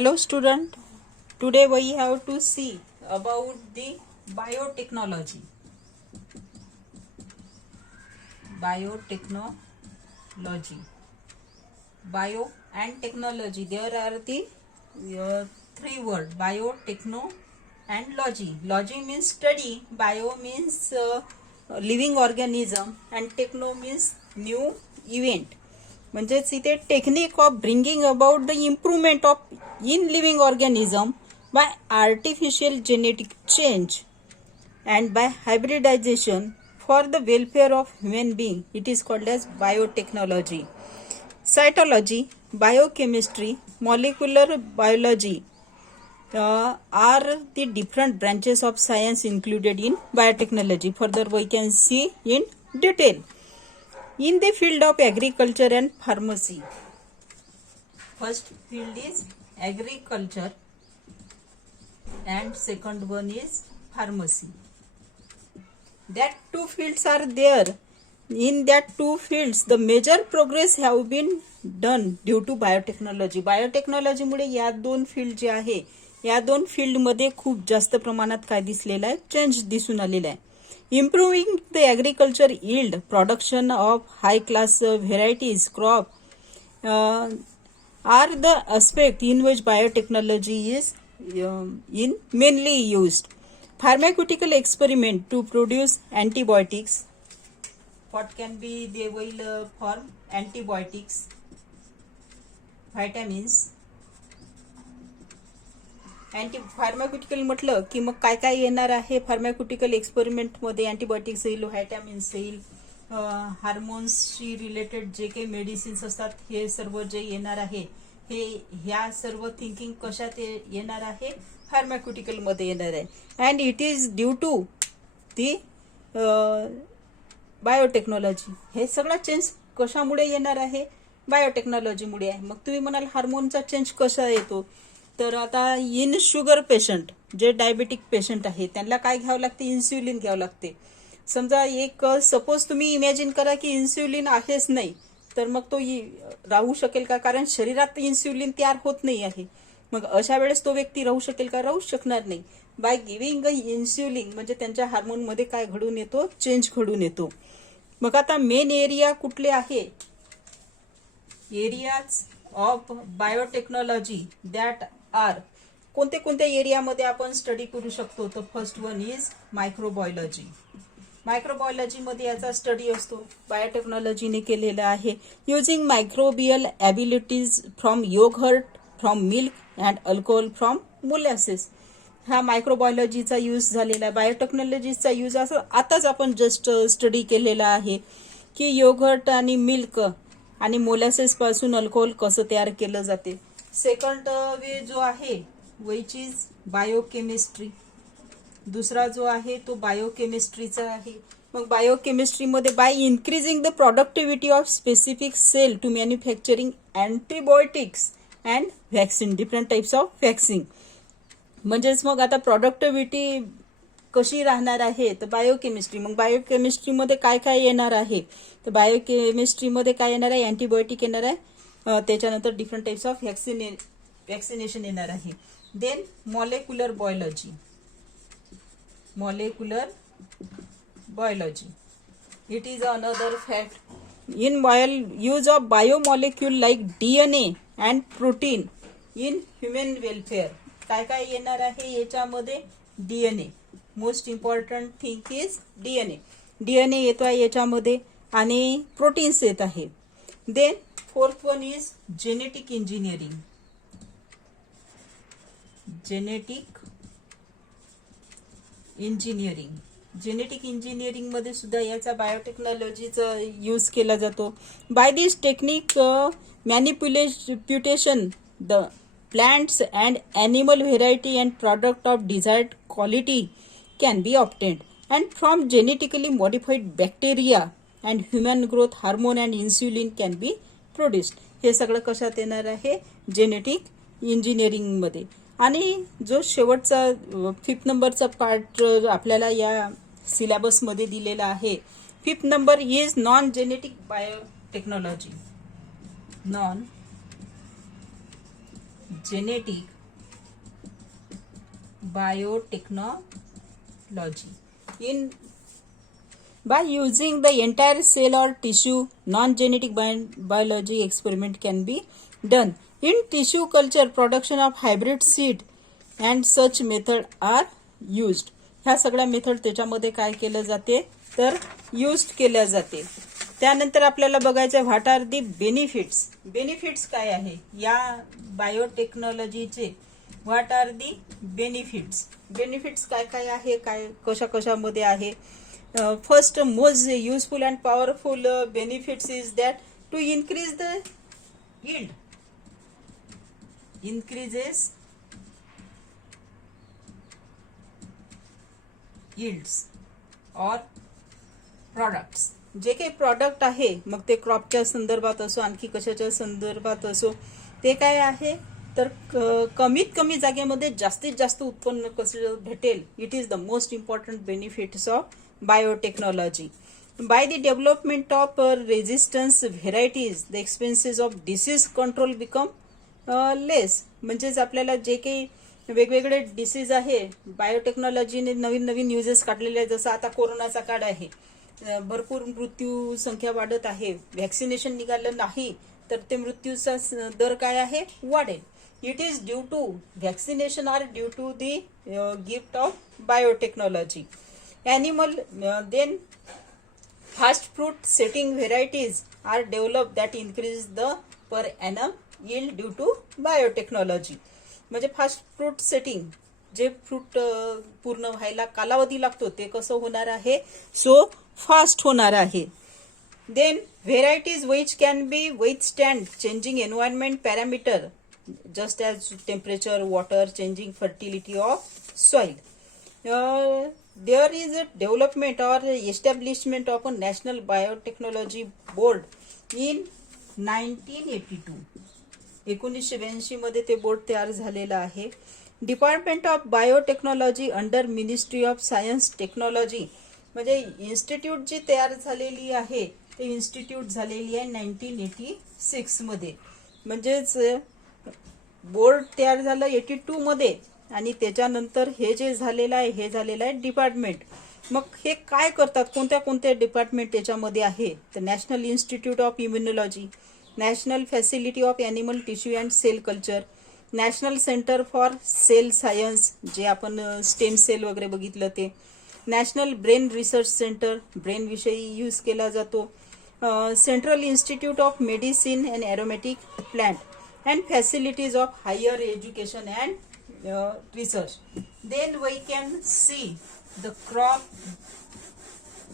Hello student, today we have to see about the biotechnology. Biotechnology. Bio and technology. There are the three words: bio, techno and logy. Logy means study, bio means living organism and techno means new event. म्हणजेच इथे technique of bringing about the improvement of in living organism by artificial genetic change and by hybridisation for the welfare of human being. It is called as biotechnology. Cytology, biochemistry, molecular biology are the different branches of science included in biotechnology. Further we can see in detail. In the field of agriculture and pharmacy, first field is agriculture and second one is pharmacy. That two fields are there. In that two fields the major progress have been done due to biotechnology. Biotechnology मुळे या दोन field जे आहे या दोन field मध्ये खूप जास्त प्रमाणात काय दिसलेला आहे, चेंज दिसून आलेला आहे. Improving the agriculture yield, production of high class varieties crop are the aspect in which biotechnology is in mainly used. Pharmaceutical experiment to produce antibiotics. What can be they will form antibiotics, vitamins. फार्माक्युटिकल म्हटलं की मग काय काय येणार आहे फार्माक्युटिकल एक्सपेरिमेंटमध्ये. Antibiotics येईल, vitamins येईल, हार्मोन्सशी related जे काही मेडिसिन्स असतात हे सर्व जे येणार आहे हे ह्या सर्व थिंकिंग कशात येणार आहे, फार्माक्युटिकलमध्ये येणार आहे. And it is due to the biotechnology. हे सगळा चेंज कशामुळे येणार आहे, बायोटेक्नॉलॉजीमुळे आहे. मग तुम्ही म्हणाल हार्मोनचा चेंज कसा येतो, तर आता इन शुगर पेशंट जे डायबेटिक पेशंट आहे त्यांना काय घ्यावं लागते, इन्सुलिन घ्यावं लागते. समजा एक सपोज तुम्ही इमॅजिन करा की इन्सुलिन आहेच नाही तर मग तो राहू शकेल का, कारण शरीरात इन्सुलिन तयार होत नाही आहे. मग अशा वेळेस तो व्यक्ती राहू शकेल का, राहू शकणार नाही. बाय गिव्हिंग इन्सुलिन म्हणजे त्यांच्या हार्मोनमध्ये काय घडून येतो, चेंज घडून येतो. मग आता मेन एरिया कुठले आहे, areas of biotechnology that are, कोणते कोणत्या एरियामध्ये आपण स्टडी करू शकतो. तर फर्स्ट वन इज मायक्रोबायोलॉजी. मायक्रोबायोलॉजीमध्ये याचा स्टडी असतो, बायोटेक्नॉलॉजीने केलेला आहे. Using microbial abilities from yogurt, from milk and alcohol from molasses. हा मायक्रोबायोलॉजीचा यूज झालेला आहे. बायोटेक्नॉलॉजीचा यूज असं आताच आपण जस्ट स्टडी केलेला आहे की योगर्ट आणि मिल्क आणि मोलॅसिस पासून अल्कोहोल कसं तयार केलं जाते. सेकंड वे जो आहे विच इज बायोकेमिस्ट्री. दुसरा जो आहे तो बायोकेमिस्ट्रीचा आहे. मग बायोकेमिस्ट्रीमध्ये by increasing the productivity of specific cell to manufacturing antibiotics and vaccine, different types of vaccine. म्हणजेच मग आता प्रोडक्टिव्हिटी कशी राहणार आहे तर बायोकेमिस्ट्री. मग बायोकेमिस्ट्रीमध्ये काय काय येणार आहे, तर बायोकेमिस्ट्रीमध्ये काय येणार आहे, अँटीबायोटिक येणार आहे, त्याच्यानंतर डिफरंट टाइप्स ऑफ वॅक्सिनेशन येणार आहे. Then molecular biology. Molecular biology it is another fact in use of biomolecule like DNA and protein in human welfare. काय काय येणार आहे याच्यामध्ये, DNA. Most important thing is DNA येतो आहे याच्यामध्ये आणि प्रोटीन्स येत आहे. Then fourth one is genetic engineering. Genetic engineering मध्ये सुद्धा याचा बायोटेक्नॉलॉजीचा यूज केला जातो. By this technique manipulation the plants and animal variety and product of desired quality can be obtained, and from genetically modified bacteria and human growth hormone and insulin can be produced. हे सगळं कशात येणार आहे, genetic engineering मध्ये. आणि जो शेवटचा 5th नंबरचा पार्ट आपल्याला या सिलेबस मध्ये दिलेला आहे, 5th number is non genetic biotechnology. Non genetic biotechnology. By using the entire cell or tissue, non-genetic biology experiment can be done. In tissue culture, production of hybrid seed and such method are used. ह्या सगळ्या method त्याच्यामध्ये काय केलं जाते तर used केल्या जाते. त्यानंतर आपल्याला बघायचं what are the benefits. Benefits काय आहे या बायोटेक्नॉलॉजीचे. What are the benefits. Benefits काय काय आहे, काय कशा कशामध्ये आहे. First most useful and powerful benefits is that to increase the yield, increases yields or products. जे काही प्रॉडक्ट आहे मग ते क्रॉपच्या संदर्भात असो आणखी कशाच्या संदर्भात असो ते काय आहे तर कमीत कमी जागेमध्ये जास्तीत जास्त उत्पन्न कसं भेटेल. It is the most important benefits of biotechnology. By the development of resistance varieties, the expenses of disease control become less. म्हणजेच आपल्याला जे काही वेगवेगळे डिसीज आहे बायोटेक्नॉलॉजीने नवीन नवीन युजेस काढलेले आहेत. जसं आता कोरोनाचा काळ आहे, भरपूर मृत्यू संख्या वाढत आहे. व्हॅक्सिनेशन निघालं नाही तर ते मृत्यूचा दर काय आहे वाढेल. It is due to vaccination or due to the gift of biotechnology. Animal then fast fruit setting varieties are developed that increase the per annum yield due to biotechnology. म्हणजे फास्ट फ्रूट सेटिंग जे fruit पूर्ण व्हायला कालावधी लागतो ते कसं होणार आहे सो फास्ट होणार आहे. Then varieties which can be withstand changing environment parameter just as temperature, water, changing fertility of soil. There is a development or establishment of a national biotechnology board in 1982. 1982 मध्ये ते board तयार झालेलं आहे. Department of biotechnology under ministry of science technology. म्हणजे institute जी तयार झालेली आहे ते इन्स्टिट्यूट झालेली आहे 1986 मध्ये. म्हणजेच बोर्ड तयार झालं 82 मध्ये आणि त्याच्यानंतर हे जे झालेलं आहे हे झालेलं आहे डिपार्टमेंट. मग हे काय करतात, कोणत्या कोणत्या डिपार्टमेंट त्याच्यामध्ये आहे तर national institute of immunology, national facility of animal tissue and cell culture, national centre for cell science जे आपण स्टेम सेल वगैरे बघितलं ते, national brain research centre brain विषयी यूज केला जातो, central institute of medicine and aromatic plant and facilities of higher education and research. Then we can see the crop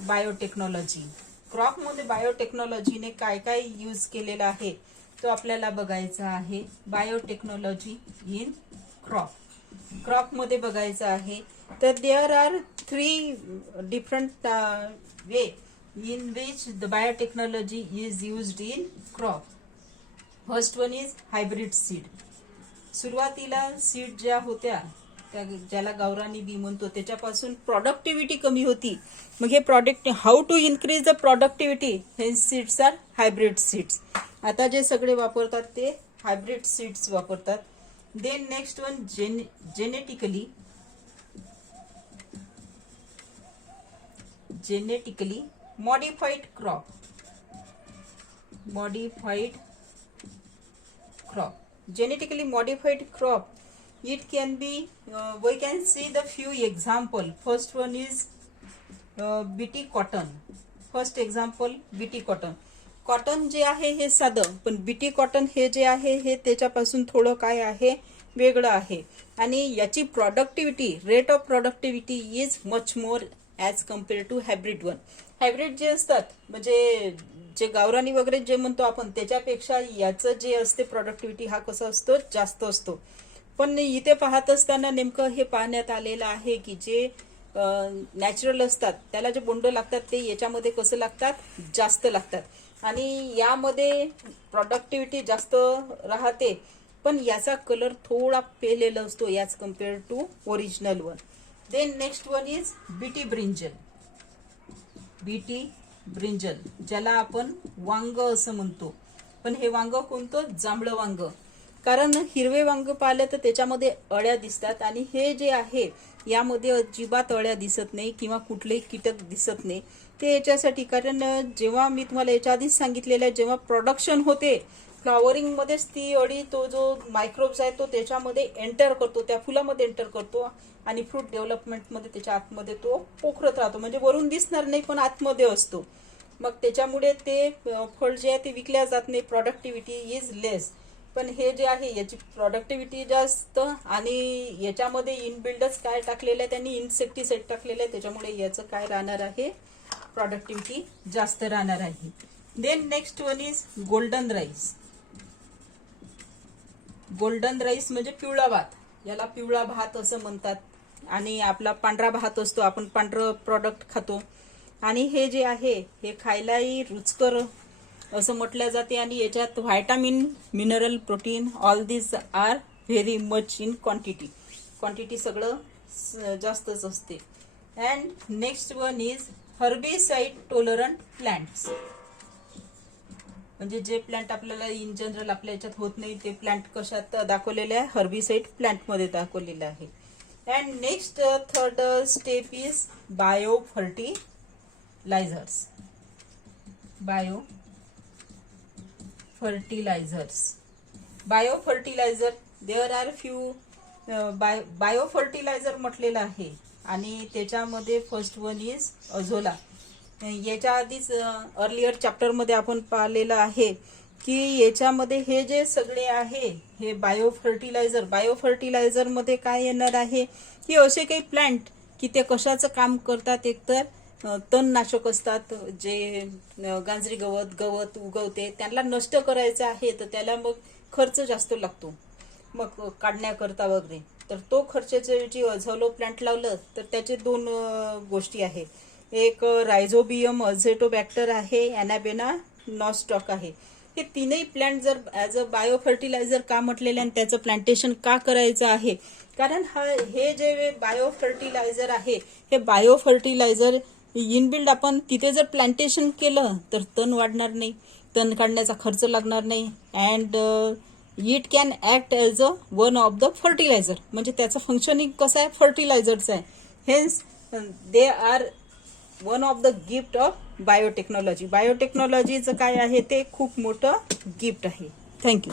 biotechnology. Crop मध्ये बायोटेक्नॉलॉजीने काय काय यूज केलेला आहे तो आपल्याला बघायचा आहे. Biotechnology in crop. क्रॉप मध्ये बघायचं आहे तर there are 3 different way in which the biotechnology is used in crop. First one is hybrid seed. सुरुवातीला सीड ज्या होत्या त्या ज्याला गावरानी बी म्हणतो त्याच्यापासून प्रोडक्टिव्हिटी कमी होती. मग हे product how to increase the productivity हे सीड्स आर हायब्रिड सीड्स. आता जे सगळे वापरतात ते हायब्रिड सीड्स वापरतात. Then next one genetically modified crop. Genetically modified crop, it can be we can see the few example. First one is BT cotton. First example BT cotton. Cotton जे आहे हे साधं पण बीटी कॉटन हे जे आहे हे त्याच्यापासून थोडं काय आहे वेगळं आहे आणि याची productivity rate of productivity is much more as compare to hybrid one. Hybrid जे असतात म्हणजे जे गावरानी वगैरे जे म्हणतो आपण त्याच्यापेक्षा याचं जे असते प्रोडक्टिव्हिटी हा कसा असतो जास्त असतो. पण इथे पाहत असताना नेमकं हे पाहण्यात आलेलं आहे की जे नॅचरल असतात त्याला जे बोंड लागतात ते याच्यामध्ये कसं लागतात जास्त लागतात आणि यामध्ये प्रोडक्टिव्हिटी जास्त राहते पण याचा कलर थोडा पेलेला असतो as compare to original one. Then next one is BT brinjal. BT brinjal ज्याला आपण वांग असं म्हणतो पण हे वांग कोणतं जांभळं वांग. कारण हिरवे वांग पाहिलं तर त्याच्यामध्ये अळ्या दिसतात आणि हे जे आहे यामध्ये अजिबात अळ्या दिसत नाही किंवा कुठलेही कीटक दिसत नाही. ते याच्यासाठी कारण जेव्हा मी तुम्हाला याच्या आधीच सांगितलेलं आहे, जेव्हा प्रोडक्शन होते फ्लॉवरिंगमध्येच ती अळी तो जो मायक्रोब्स आहे तो त्याच्यामध्ये एंटर करतो, त्या फुलामध्ये एंटर करतो आणि फ्रूट डेव्हलपमेंटमध्ये त्याच्या आतमध्ये तो पोखरत राहतो. म्हणजे वरून दिसणार नाही पण आतमध्ये असतो. मग त्याच्यामुळे ते फळ जे आहे ते विकल्या जात नाही, प्रोडक्टिव्हिटी इज लेस. पण हे जे आहे याची प्रोडक्टिव्हिटी जास्त आणि याच्यामध्ये इनबिल्डच काय टाकलेलं आहे त्यांनी, इन्सेक्टिसाइड टाकलेलं आहे, त्याच्यामुळे याचं काय राहणार आहे, प्रोडक्टिव्हिटी जास्त राहणार आहे. Then next one is golden rice. Golden rice म्हणजे पिवळा भात, याला पिवळा भात असं म्हणतात. आणि आपला पांढरा भात असतो, आपण पांढरं प्रॉडक्ट खातो. आणि हे जे आहे हे खायलाही रुचकर असं म्हटलं जाते आणि याच्यात vitamin, mineral, protein all this are very much in quantity सगळं जास्तच असते. And next one is herbicide tolerant plants. म्हणजे जे प्लांट आपल्याला इन जनरल आपल्या याच्यात होत नाही ते प्लांट कशात दाखवलेले आहे, हर्बिसाइड प्लांटमध्ये दाखवलेलं आहे. And next third step is bio fertilisers. Bio fertiliser there are few bio fertiliser म्हटलेलं आहे आणि त्याच्यामध्ये फर्स्ट वन इज अझोला. याच्या आधीच अर्लियर चॅप्टरमध्ये आपण पाहिलेलं आहे की याच्यामध्ये हे जे सगळे आहे हे बायो फर्टिलायझरमध्ये काय येणार आहे की असे काही प्लांट की ते कशाचं काम करतात, एकतर तणनाशक असतात, जे गांजरी गवत उगवते त्यांना नष्ट करायचं आहे तर त्याला मग खर्च जास्त लागतो मग काढण्याकरता वगैरे. तर तो खर्चाचे जे अझोलो प्लांट लावलं तर त्याचे दोन गोष्टी आहे, एक रायझोबियम अझेटोबॅक्टर आहे, अॅनाबेना नॉस्टॉक आहे. हे तीनही प्लांट जर ॲज अ बायो फर्टिलायझर का म्हटलेले आणि त्याचं प्लांटेशन का करायचं आहे, कारण हे जे बायो फर्टिलायझर आहे हे बायो फर्टिलायझर इनबिल्ड आपण तिथे जर प्लांटेशन केलं तर तण वाढणार नाही, तण काढण्याचा खर्च लागणार नाही. And it can act as a one of the fertilizer. म्हणजे त्याचं फंक्शनिंग कसं आहे, फर्टिलायझरचं आहे. Hence they are one of the gift of biotechnology. बायोटेक्नॉलॉजीचं काय आहे ते खूप मोठं गिफ्ट आहे. थँक्यू.